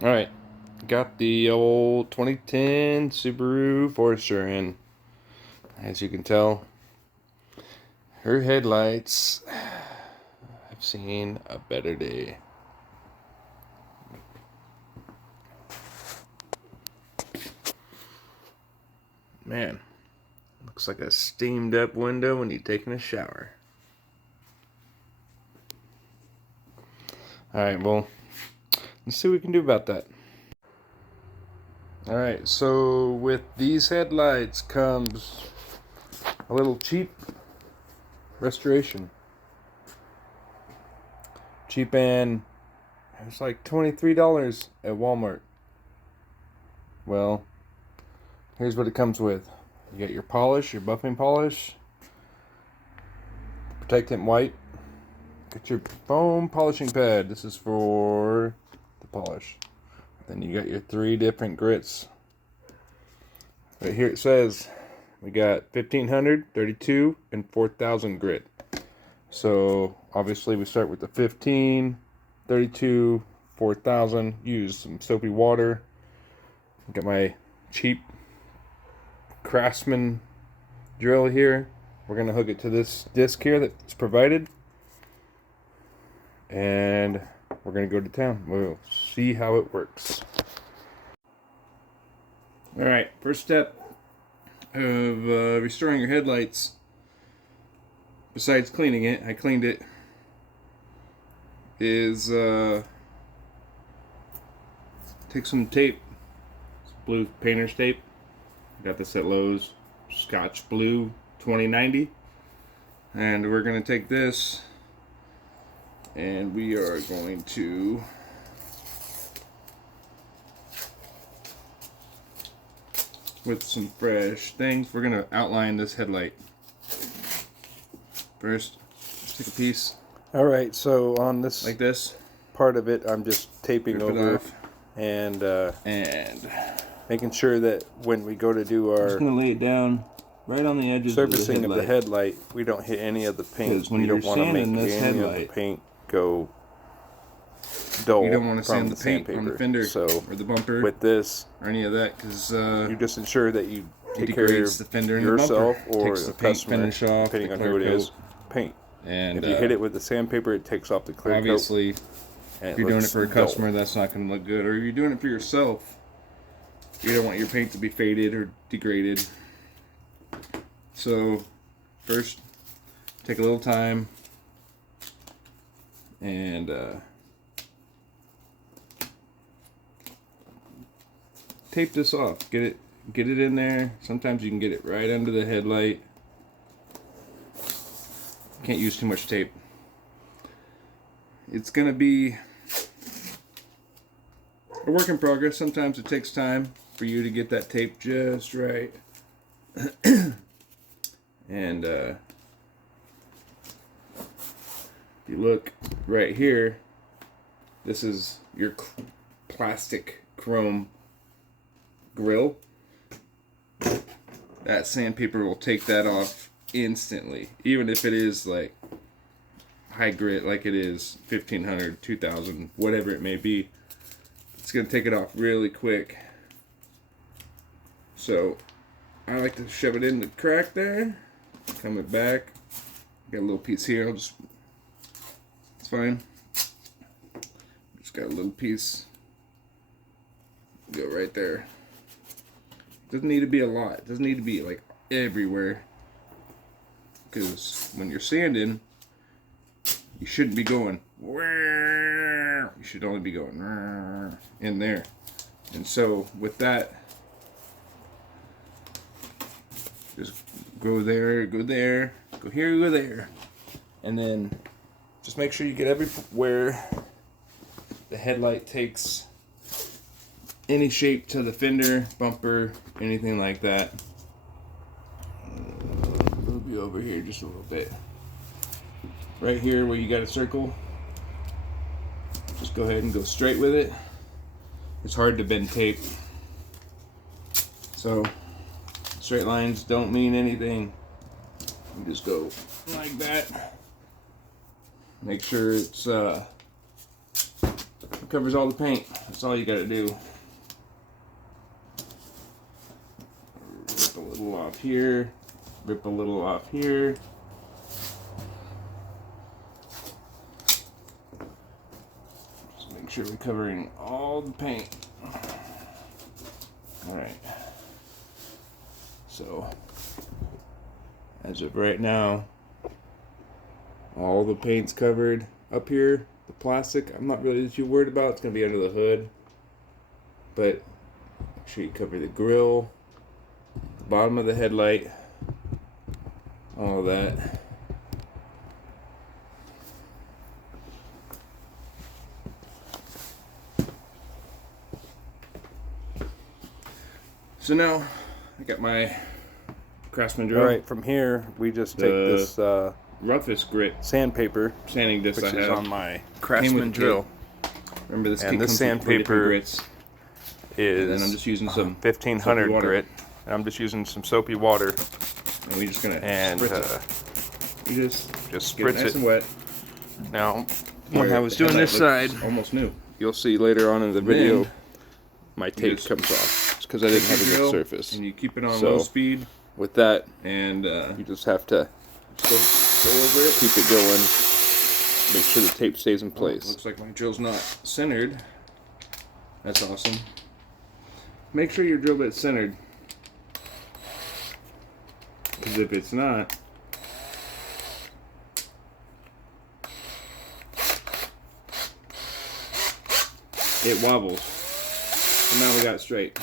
Alright, got the old 2010 Subaru Forester in. As you can tell, her headlights have seen a better day. Man, looks like a steamed up window when you're taking a shower. Alright, well, let's see what we can do about that. Alright, so with these headlights comes a little cheap restoration. Cheap, and it's like $23 at Walmart. Well, here's what it comes with. You got your polish, your buffing polish, protectant white. Got your foam polishing pad. This is for the polish. Then you got your 3 different grits. Right here it says we got 1500, 32, and 4000 grit. So obviously we start with the 15, 32, 4000. Use some soapy water. Got my cheap Craftsman drill here. We're going to hook it to this disc here that's provided. And we're going to go to town. We'll see how it works. Alright, first step of restoring your headlights, besides cleaning it, I cleaned it, is take some tape, some blue painter's tape. Got this at Lowe's, Scotch Blue 2090. And we're going to take this and we are going to with some fresh things, we're going to outline this headlight. First, let's take a piece. Alright, so on this, like this, part of it I'm just taping over and making sure that when we go to do our, just going to lay it down right on the edges servicing of the headlight, we don't hit any of the paint. We don't want to make any of the paint go dull. You don't want to sand the paint on the fender, so, or the bumper, with this, or any of that, because you just ensure that you take care of the fender and yourself or the customer, finish off, depending on who it is, paint. And if you hit it with the sandpaper, it takes off the clear coat. Obviously, if you're doing it for a customer, that's not going to look good. Or if you're doing it for yourself, you don't want your paint to be faded or degraded. So, first, take a little time and tape this off. Get it in there. Sometimes you can get it right under the headlight. Can't use too much tape. It's gonna be a work in progress. Sometimes it takes time for you to get that tape just right. And if you look right here, this is your plastic chrome grill. That sandpaper will take that off instantly, even if it is like high grit, like it is 1500, 2000, whatever it may be. It's gonna take it off really quick. So I like to shove it in the crack there, come it back. Got a little piece here. It's fine. Just got a little piece. Go right there. Doesn't need to be a lot. It doesn't need to be like everywhere. Because when you're sanding, you shouldn't be going. You should only be going in there. And so with that, just go there, go there, go here, go there. And then just make sure you get everywhere the headlight takes any shape to the fender, bumper, anything like that. Move you over here just a little bit. Right here where you got a circle, just go ahead and go straight with it. It's hard to bend tape. So straight lines don't mean anything. You just go like that. Make sure it's covers all the paint. That's all you gotta do. Rip a little off here, rip a little off here. Just make sure we're covering all the paint. Alright. So, as of right now, all the paint's covered up here. The plastic, I'm not really too worried about. It's going to be under the hood. But make sure you cover the grill, the bottom of the headlight, all that. So now, I got my Craftsman drill. Alright, from here, we just take this roughest grit sandpaper sanding disc which I is have on my Craftsman drill. Remember this, and this sandpaper grits. Is and I'm just using some 1500 grit, and I'm just using some soapy water. And we're just gonna spritz it. You just spritz nice it. And wet. Now, when I was doing this side, almost new. You'll see later on in the video, my tape comes off. It's because I didn't have a good surface. And you keep it on low speed. With that, and you just have to go over it, keep it going, make sure the tape stays in place. Looks like my drill's not centered. That's awesome. Make sure your drill bit's centered, because if it's not, it wobbles. So now we got it straight.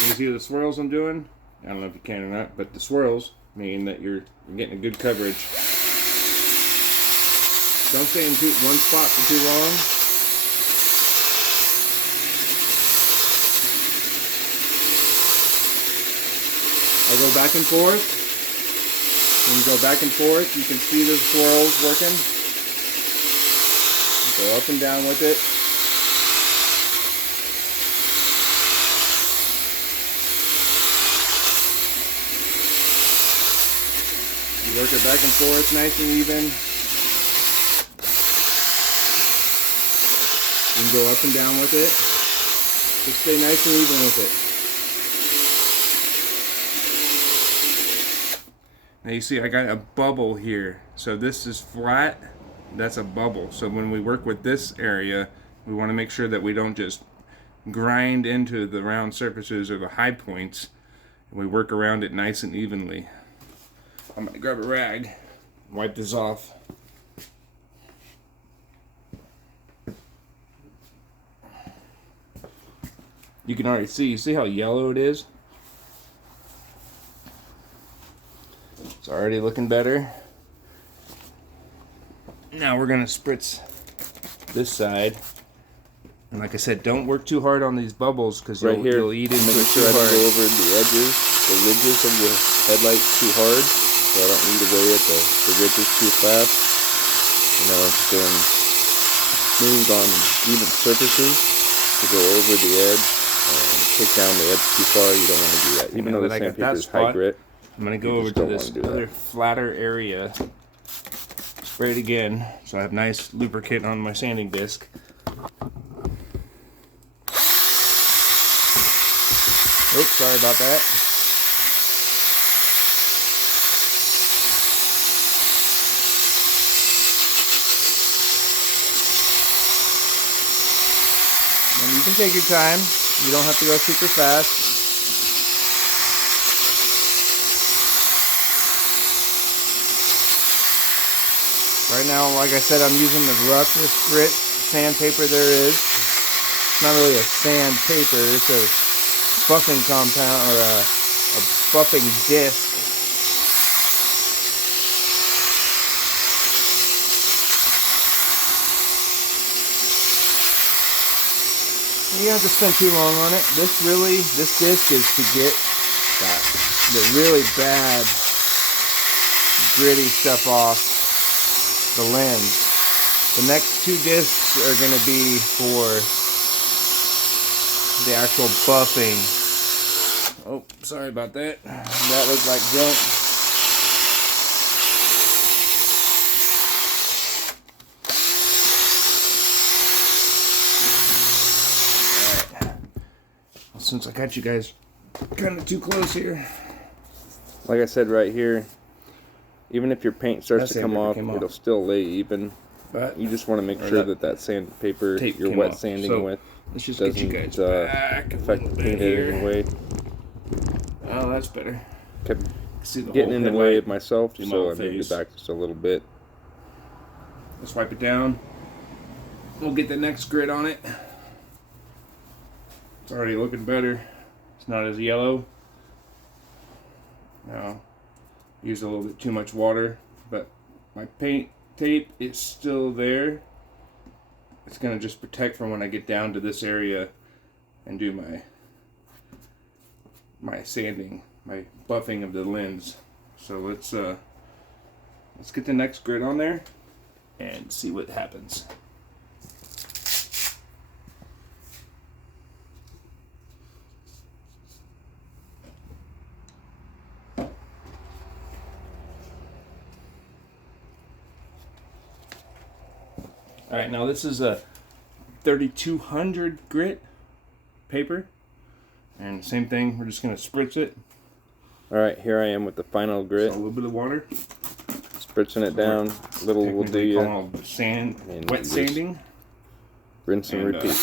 You see the swirls I'm doing? I don't know if you can or not, but the swirls mean that you're getting a good coverage. Don't stay in one spot for too long. I go back and forth. When you go back and forth, you can see the swirls working. Go up and down with it. You work it back and forth, nice and even. You can go up and down with it. Just stay nice and even with it. Now you see I got a bubble here. So this is flat, that's a bubble. So when we work with this area, we want to make sure that we don't just grind into the round surfaces or the high points. We work around it nice and evenly. I'm going to grab a rag, wipe this off. You can already see how yellow it is? It's already looking better. Now we're going to spritz this side. And like I said, don't work too hard on these bubbles because you'll eat into it too hard. Make sure I don't go over the edges, the ridges of the headlight too hard. So I don't eat away at the ridges too fast. You know, just going smooth on even surfaces to go over the edge and take down the edge too far. You don't want to do that. Even though the sandpaper is high grit, I'm going to go over to this other flatter area, spray it again, so I have nice lubricant on my sanding disc. Oops, sorry about that. And you can take your time. You don't have to go super fast. Right now, like I said, I'm using the roughest grit sandpaper there is. It's not really a sandpaper, it's a buffing compound, or a buffing disc. You don't have to spend too long on it. This disc is to get the really bad gritty stuff off the lens. The next two discs are going to be for the actual buffing. Oh, sorry about that. That looked like junk. since I got you guys kind of too close here. Like I said right here, even if your paint starts to come off, it'll still lay even. But you just want to make sure that sandpaper you're wet sanding with let's just get you guys back affect the paint in any way. Oh, that's better. Kept getting in the way of myself, so I moved it back just a little bit. Let's wipe it down. We'll get the next grit on it. It's already looking better. It's not as yellow. Now, used a little bit too much water, but my paint tape is still there. It's going to just protect from when I get down to this area and do my sanding, my buffing of the lens. So let's get the next grit on there and see what happens. All right, now this is a 3200 grit paper, and same thing, we're just going to spritz it. All right, here I am with the final grit. So a little bit of water. Spritzing it down, little will do you. Wet sanding. Rinse and repeat.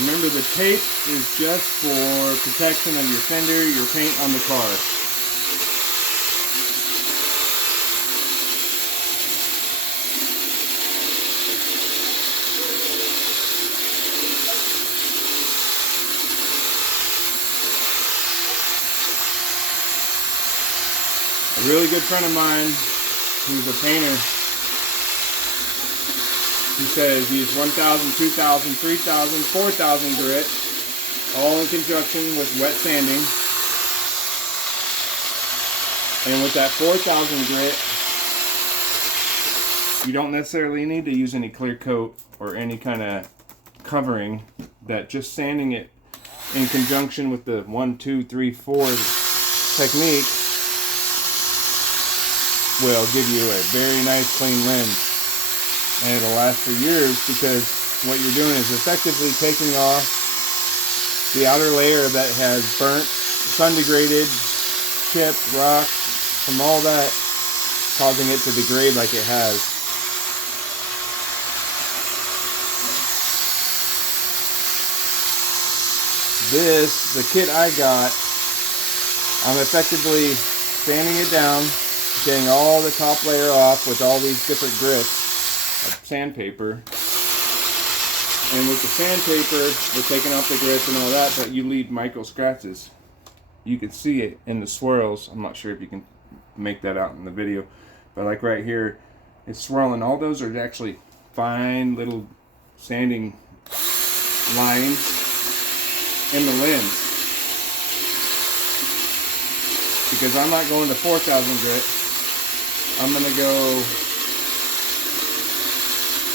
Remember, the tape is just for protection of your fender, your paint on the car. A really good friend of mine, who's a painter, he says use 1,000, 2,000, 3,000, 4,000 grit, all in conjunction with wet sanding. And with that 4,000 grit, you don't necessarily need to use any clear coat or any kind of covering. That just sanding it in conjunction with the 1, 2, 3, 4 technique will give you a very nice clean lens, and it'll last for years, because what you're doing is effectively taking off the outer layer that has burnt, sun degraded, chipped, rock, from all that, causing it to degrade like it has. This, the kit I got, I'm effectively sanding it down, getting all the top layer off with all these different grits of sandpaper. And with the sandpaper, we're taking off the grits and all that, but you leave micro scratches. You can see it in the swirls. I'm not sure if you can make that out in the video, but like right here, it's swirling. All those are actually fine little sanding lines in the lens. Because I'm not going to 4,000 grit. I'm going to go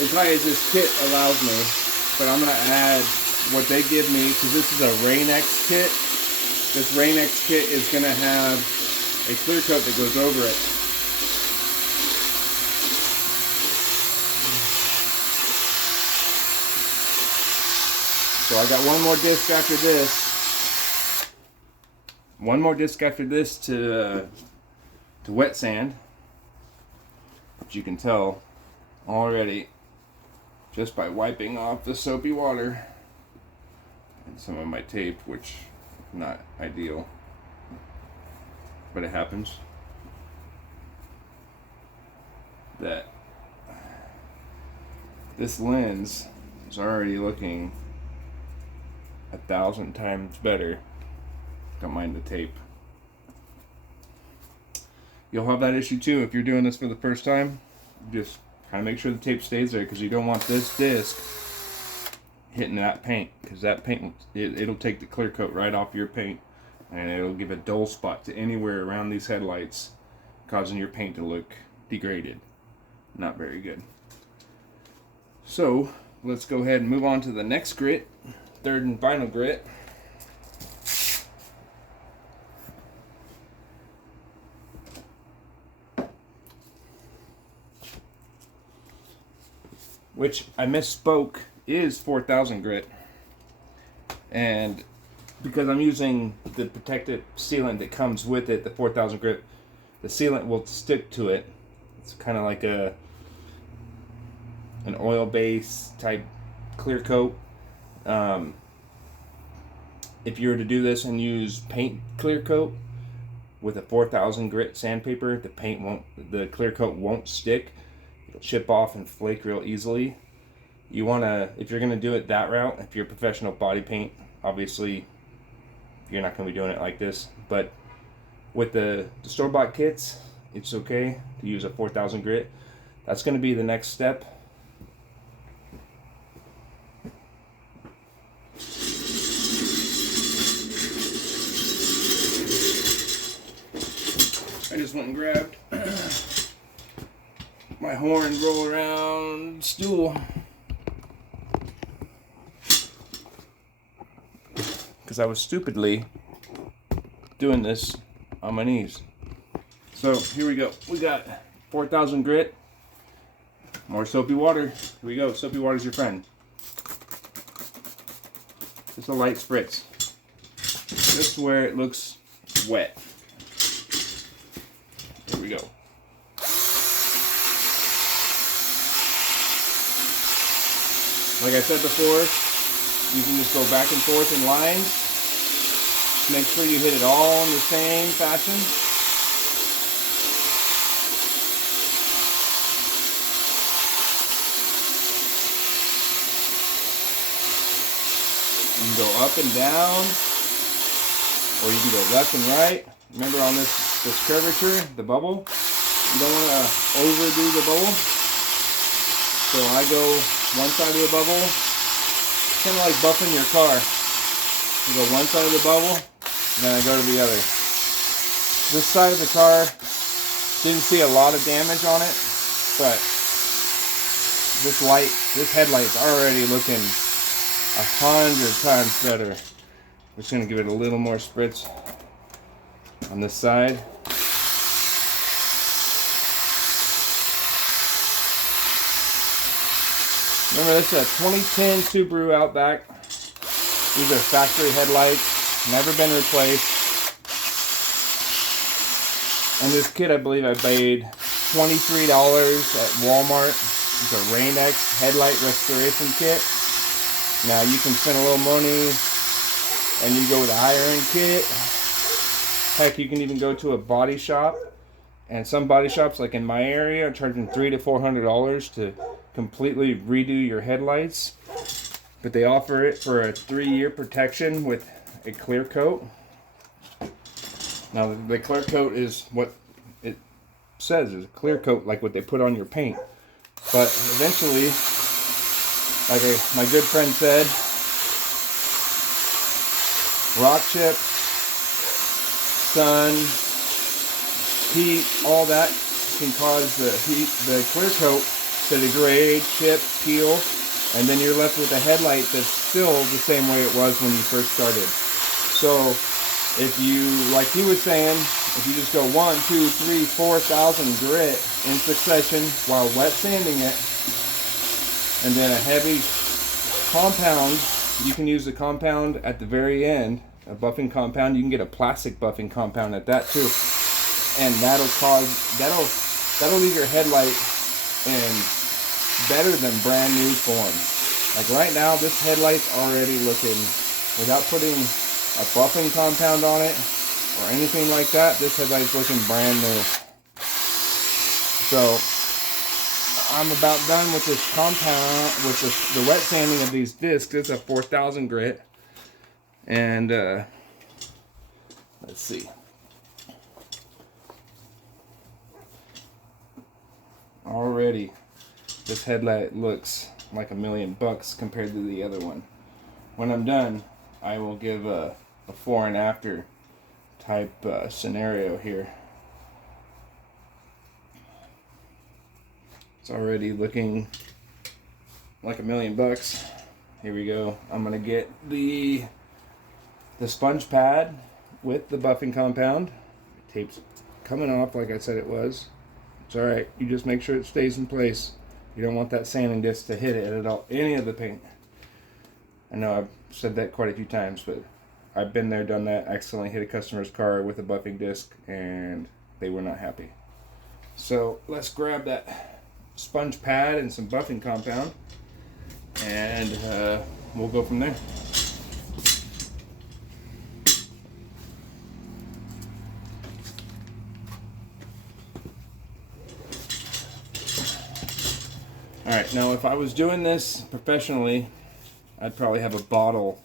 as high as this kit allows me, but I'm going to add what they give me, because this is a Rain-X kit. This Rain-X kit is going to have a clear coat that goes over it. So I got one more disc after this. One more disc after this to wet sand. But you can tell already just by wiping off the soapy water and some of my tape, which is not ideal, but it happens, that this lens is already looking 1,000 times better. Don't mind the tape. You'll have that issue too if you're doing this for the first time. Just kind of make sure the tape stays there, because you don't want this disc hitting that paint, because that paint, it'll take the clear coat right off your paint, and it'll give a dull spot to anywhere around these headlights, causing your paint to look degraded. Not very good. So let's go ahead and move on to the next grit, third and final grit. which I misspoke, is 4000 grit. And because I'm using the protective sealant that comes with it, the 4000 grit, the sealant will stick to it. It's kind of like an oil base type clear coat. If you were to do this and use paint clear coat with a 4000 grit sandpaper, the clear coat won't stick. It'll chip off and flake real easily. You wanna, if you're gonna do it that route, if you're a professional body paint, obviously you're not gonna be doing it like this. But with the store-bought kits, it's okay to use a 4000 grit. That's gonna be the next step. I just went and grabbed my horn roll around stool because I was stupidly doing this on my knees. So here we go. We got 4000 grit, more soapy water. Here we go. Soapy water's your friend. Just a light spritz. Just where it looks wet. Here we go. Like I said before, you can just go back and forth in lines. Make sure you hit it all in the same fashion. You can go up and down, or you can go left and right. Remember on this curvature, the bubble, you don't want to overdo the bubble. So I go one side of the bubble, kind of like buffing your car. You go one side of the bubble, and then I go to the other. This side of the car didn't see a lot of damage on it, but this headlight's already looking 100 times better. We're just gonna give it a little more spritz on this side. Remember, this is a 2010 Subaru Outback. These are factory headlights, never been replaced. And this kit, I believe I paid $23 at Walmart. It's a Rain-X headlight restoration kit. Now you can spend a little money and you go with a higher end kit. Heck, you can even go to a body shop. And some body shops, like in my area, are charging $300 to $400 to completely redo your headlights. But they offer it for a 3-year protection with a clear coat. Now the clear coat is what it says, is a clear coat, like what they put on your paint. But eventually, like my good friend said, rock chips, sun, heat, all that can cause the clear coat to degrade, chip, peel, and then you're left with a headlight that's still the same way it was when you first started. So if you, like he was saying, if you just go 1, 2, 3, 4,000 grit in succession while wet sanding it, and then a heavy compound, you can use the compound at the very end, a buffing compound. You can get a plastic buffing compound at that too, and that'll leave your headlight in better than brand new form. Like right now, this headlight's already looking, without putting a buffing compound on it or anything like that, this headlight's looking brand new. So I'm about done with this compound, with the wet sanding of these discs. It's a 4000 grit, and let's see. Already, this headlight looks like $1,000,000 compared to the other one. When I'm done, I will give a before and after type scenario here. It's already looking like $1,000,000. Here we go. I'm gonna get the sponge pad with the buffing compound. Tape's coming off like I said it was. It's alright, you just make sure it stays in place. You don't want that sanding disc to hit it at all, any of the paint. I know I've said that quite a few times, but I've been there, done that. Accidentally hit a customer's car with a buffing disc, and they were not happy. So let's grab that sponge pad and some buffing compound, and we'll go from there. Alright, now if I was doing this professionally, I'd probably have a bottle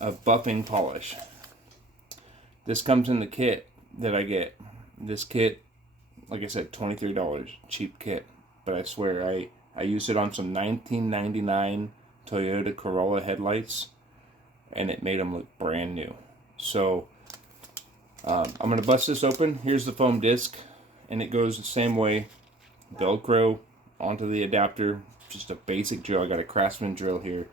of buffing polish. This comes in the kit that I get. This kit, like I said, $23, cheap kit. But I swear, I used it on some 1999 Toyota Corolla headlights, and it made them look brand new. So, I'm going to bust this open. Here's the foam disc, and it goes the same way. Velcro onto the adapter, just a basic drill. I got a Craftsman drill here.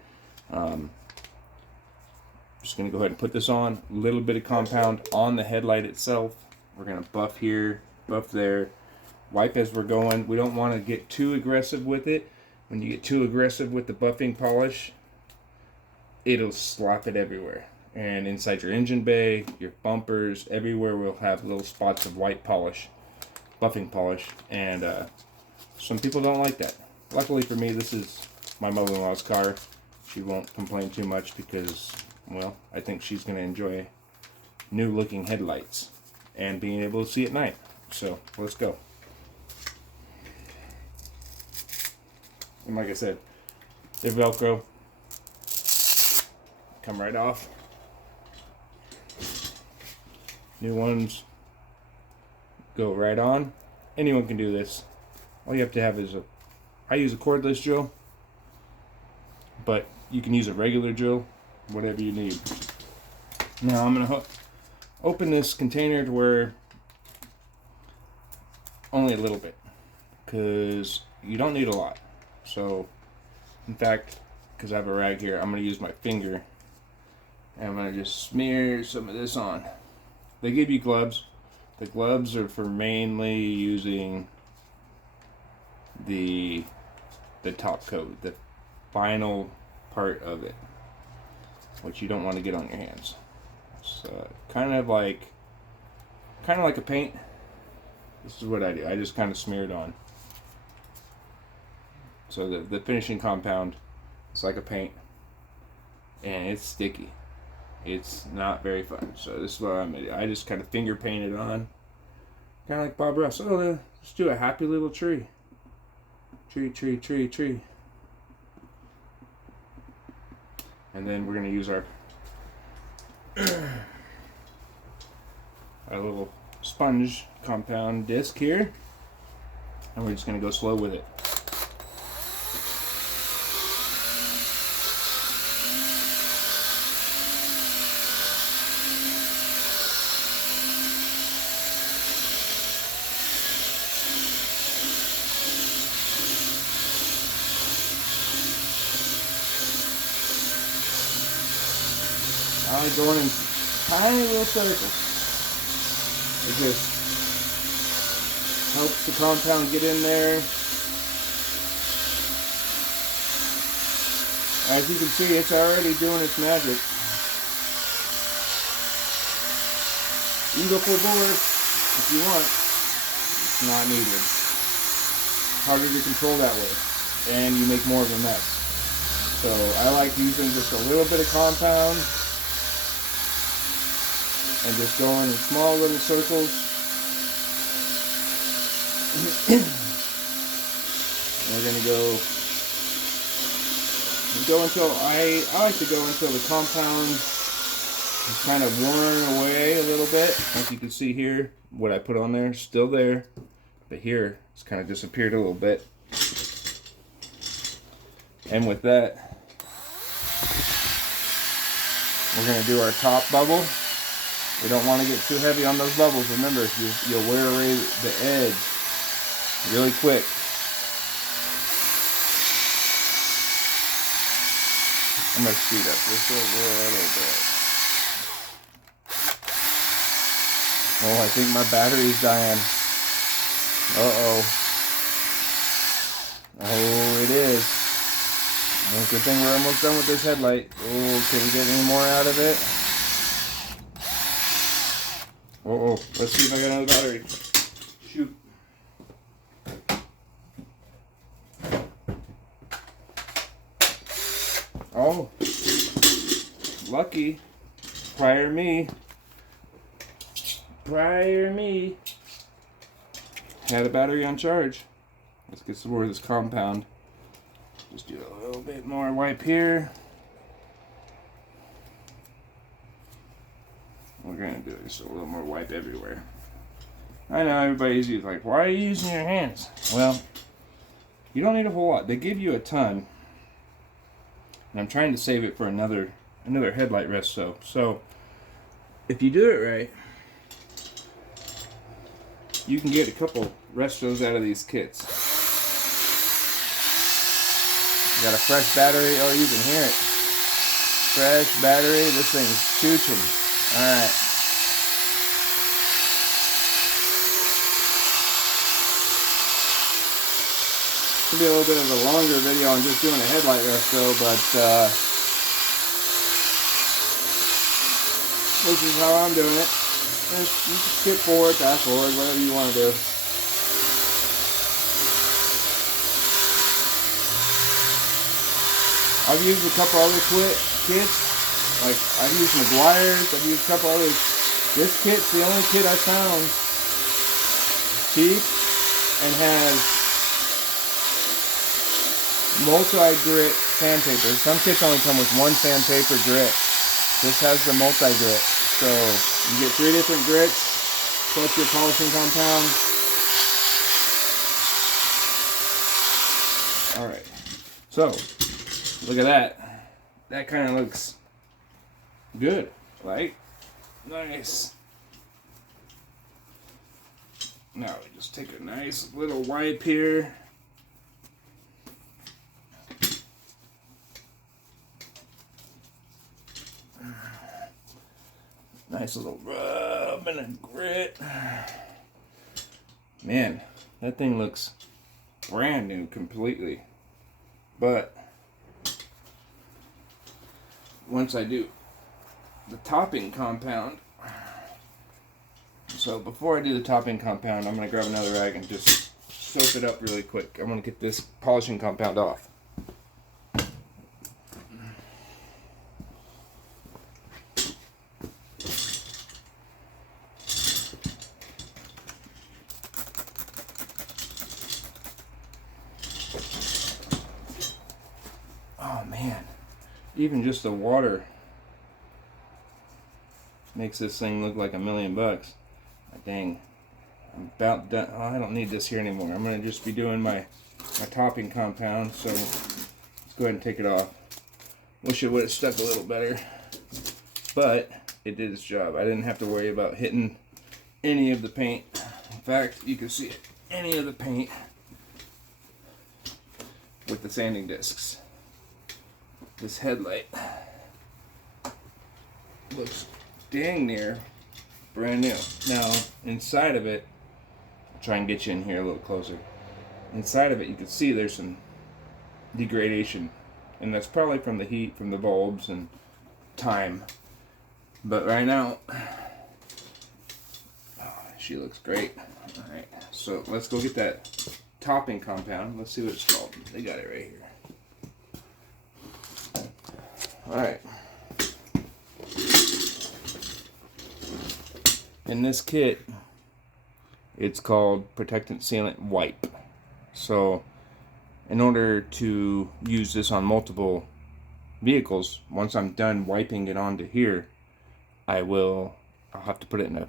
Just going to go ahead and put this on. A little bit of compound on the headlight itself. We're going to buff here, buff there, wipe as we're going. We don't want to get too aggressive with it. When you get too aggressive with the buffing polish, it'll slap it everywhere. And inside your engine bay, your bumpers, everywhere we'll have little spots of white polish, buffing polish, and some people don't like that. Luckily for me, this is my mother-in-law's car. She won't complain too much because, well, I think she's going to enjoy new-looking headlights and being able to see at night. So, let's go. And like I said, they're Velcro. Come right off. New ones go right on. Anyone can do this. All you have to have is I use a cordless drill, but you can use a regular drill, whatever you need. Now I'm going to open this container to where only a little bit, because you don't need a lot. So, in fact, because I have a rag here, I'm going to use my finger, and I'm going to just smear some of this on. They give you gloves. The gloves are for mainly using the top coat, the final part of it, which you don't want to get on your hands. So kind of like a paint. This is what I do. I just kind of smear it on. So the finishing compound, it's like a paint, and it's sticky. It's not very fun. So this is what I'm gonna do. I just kind of finger paint it on, kind of like Bob Ross. Oh, let's do a happy little tree. Tree. And then we're going to use our little sponge compound disc here, and we're just going to go slow with it. I like going in tiny little circles. It just helps the compound get in there. As you can see, it's already doing its magic. You can go full bore if you want. It's not needed. Harder to control that way, and you make more of a mess. So I like using just a little bit of compound and just going in small little circles. We're gonna go until I like to go until the compound is kind of worn away a little bit. As you can see here, what I put on there is still there, but here it's kind of disappeared a little bit. And with that, we're gonna do our top bubble. We don't want to get too heavy on those bubbles. Remember, you'll wear away the edge really quick. I'm going to speed up just a little bit. Oh, I think my battery's dying. Uh-oh. Oh, it is. Well, good thing we're almost done with this headlight. Oh, can we get any more out of it? Oh, let's see if I got another battery. Shoot. Oh, lucky. Prior me. Had a battery on charge. Let's get some more of this compound. Just do a little bit more wipe here. We're gonna do just a little more wipe everywhere. I know everybody's like, why are you using your hands? Well, you don't need a whole lot. They give you a ton. And I'm trying to save it for another headlight resto. So if you do it right, you can get a couple restos out of these kits. You got a fresh battery. Oh, you can hear it. Fresh battery. This thing's chooching. Alright. Could be a little bit of a longer video on just doing a headlight resto, but this is how I'm doing it. You can skip forward, fast forward, whatever you want to do. I've used a couple other kits, like I've used McGuire's, I've used a couple others. This kit's the only kit I found cheap and has multi-grit sandpaper. Some kits only come with one sandpaper grit. This has the multi-grit. So you get 3 different grits plus your polishing compound. Alright. So look at that. That kind of looks good, right? Nice. Now we just take a nice little wipe here. Nice little rub and a grit. Man, that thing looks brand new completely. But once I do the topping compound, so before I do the topping compound, I'm going to grab another rag and just soak it up really quick. I'm going to get this polishing compound off. Oh man, even just the water makes this thing look like $1 million. Dang, I'm about done. Oh, I don't need this here anymore. I'm going to just be doing my topping compound, so let's go ahead and take it off. Wish it would have stuck a little better, but it did its job. I didn't have to worry about hitting any of the paint. In fact, you can see any of the paint with the sanding discs. This headlight looks dang near brand new. Now, inside of it, I'll try and get you in here a little closer. Inside of it, you can see there's some degradation, and that's probably from the heat, from the bulbs, and time. But right now, she looks great. Alright, so let's go get that topping compound. Let's see what it's called. They got it right here. Alright. In this kit, it's called Protectant Sealant Wipe. So, in order to use this on multiple vehicles, once I'm done wiping it onto here, I'll have to put it in a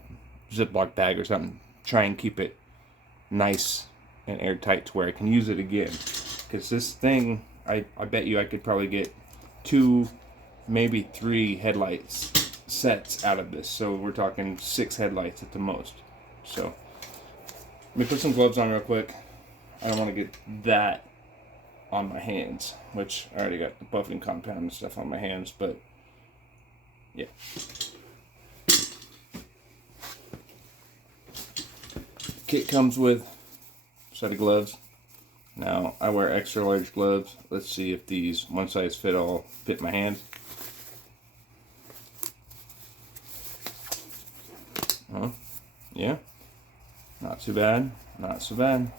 Ziploc bag or something. Try and keep it nice and airtight to where I can use it again. Because this thing, I bet you I could probably get 2, maybe 3 headlights sets out of this. So we're talking 6 headlights at the most. So let me put some gloves on real quick. I don't want to get that on my hands, which I already got the buffing compound and stuff on my hands, but yeah. Kit comes with a set of gloves, Now, I wear extra large gloves. Let's see if these one size fit all fit my hand. Huh? Yeah. Not too bad. Not so bad.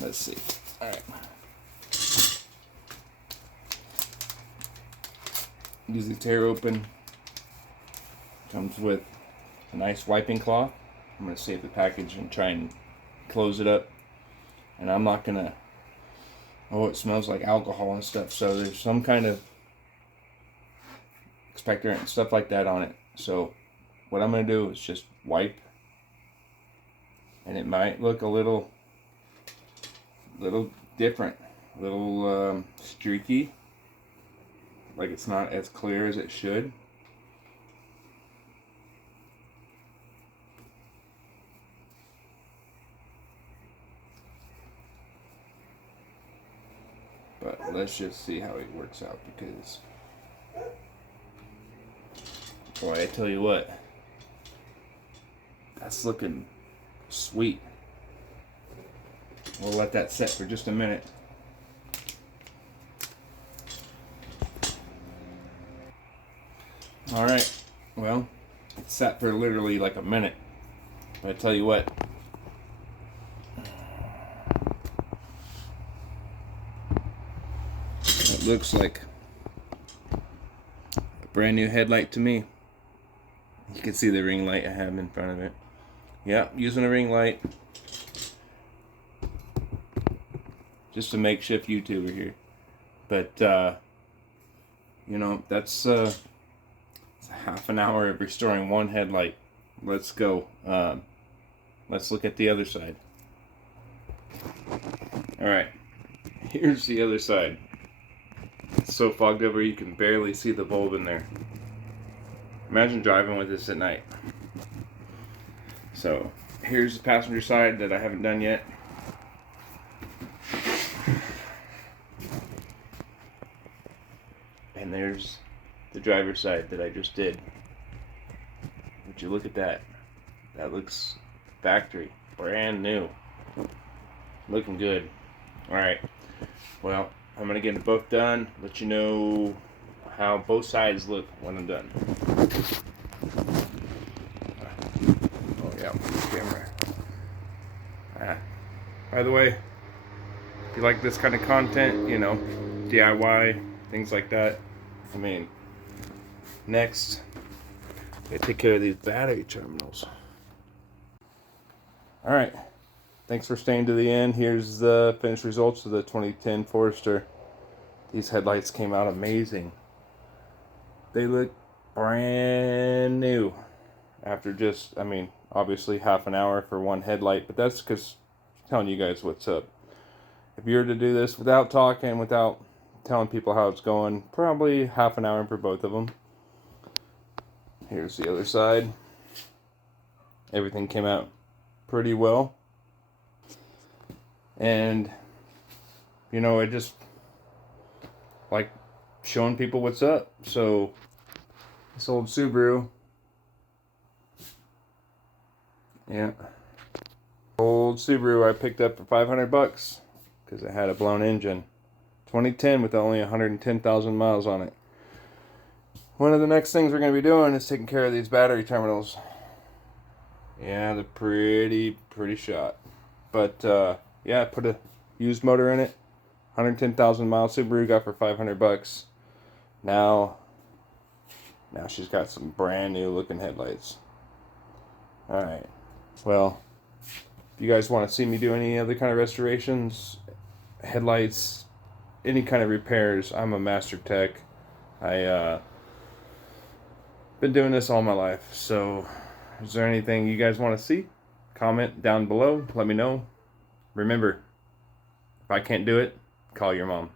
Let's see. Alright. Usually tear open. Comes with a nice wiping cloth. I'm going to save the package and try and close it up. And I'm not going to... Oh, it smells like alcohol and stuff. So there's some kind of expectorant and stuff like that on it. So what I'm going to do is just wipe. And it might look a little different. A little streaky. Like it's not as clear as it should. But let's just see how it works out, because boy, I tell you what, that's looking sweet. We'll let that set for just a minute. Alright, well, it sat for literally like a minute. But I tell you what, it looks like a brand new headlight to me. You can see the ring light I have in front of it. Yeah, using a ring light. Just a makeshift YouTuber here. But, you know, that's half an hour of restoring one headlight. Let's go. Let's look at the other side. Alright, here's the other side. It's so fogged over you can barely see the bulb in there. Imagine driving with this at night. So, here's the passenger side that I haven't done yet. And there's the driver's side that I just did. Would you look at that? That looks factory, brand new. Looking good. Alright, well, I'm going to get them both done, let you know how both sides look when I'm done. Oh yeah, camera. By the way, if you like this kind of content, you know, DIY, things like that, I mean, next, I take care of these battery terminals. Alright, thanks for staying to the end. Here's the finished results of the 2010 Forestor. These headlights came out amazing. They look brand new after just, I mean, obviously half an hour for one headlight, but that's because I'm telling you guys what's up. If you were to do this without talking, without telling people how it's going, probably half an hour for both of them. Here's the other side. Everything came out pretty well. And, you know, I just like showing people what's up. So, this old Subaru. Yeah. Old Subaru I picked up for 500 bucks because it had a blown engine. 2010 with only 110,000 miles on it. One of the next things we're going to be doing is taking care of these battery terminals. Yeah, they're pretty shot. But, yeah, I put a used motor in it. 110,000 mile Subaru got for 500 bucks. Now she's got some brand new looking headlights. Alright. Well, if you guys want to see me do any other kind of restorations, headlights, any kind of repairs, I'm a master tech. I been doing this all my life. So, is there anything you guys want to see? Comment down below. Let me know. Remember, if I can't do it, call your mom.